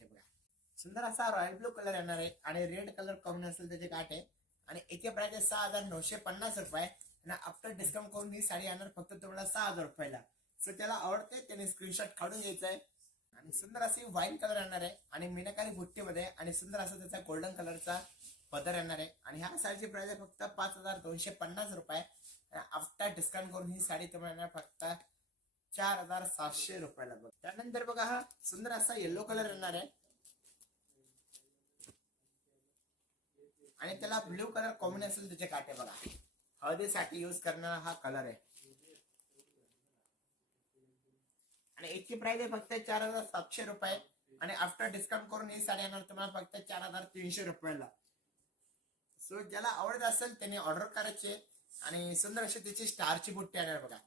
काठ आहे बघा. सुंदर असा रॉयल ब्लू कलर येणार आहे आणि रेड कलर कॉम्बिनेशन असेल त्याचे काठ आहे. आणि याची प्राइस आहे 6,950 रुपये. आणि आफ्टर डिस्काउंट करून ही साडी येणार फक्त तुम्हाला 6,000 रुपयाला. सो त्याला आवडते त्याने स्क्रीनशॉट काढून घ्यायचा आहे. आणि सुंदर अशी व्हाईट कलर येणार आहे आणि मीनाकारी बुट्टीमध्ये आणि सुंदर असा त्याचा गोल्डन कलरचा पदर येणार आहे. आणि ह्या साडीची प्राइस आहे फक्त 5,250 रुपये. आफ्टर डिस्काउंट करून ही साडी तुम्हाला फक्त 4,700 रुपयाला बघ. त्यानंतर बघा हा सुंदर असा येलो कलर येणार आहे आणि त्याला ब्ल्यू कलर कॉम्बिनेशन त्याचे काटे बघा. हळदीसाठी युज करणारा हा कलर आहे आणि याची प्राइस आहे फक्त 4,700 रुपये. आणि आफ्टर डिस्काउंट करून ही साडी येणार तुम्हाला फक्त 4,300 रुपयाला. सो ज्याला आवडत असेल त्याने ऑर्डर करायचे. आणि सुंदर अशी त्याची स्टारची बुट्टी येणार बघा.